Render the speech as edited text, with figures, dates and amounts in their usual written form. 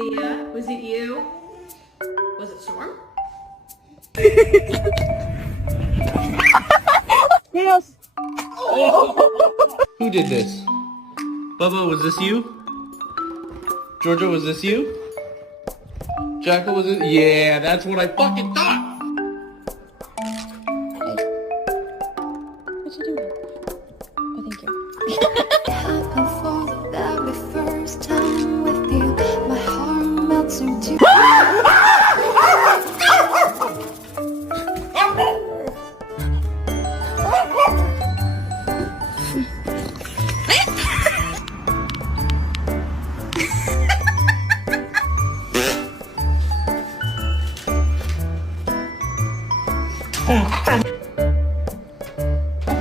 Thea, was it you? Was it Storm? Yes. Who did this? Bubba, was this you? Georgia, was this you? Jacko, was it? Yeah, that's what I fucking thought!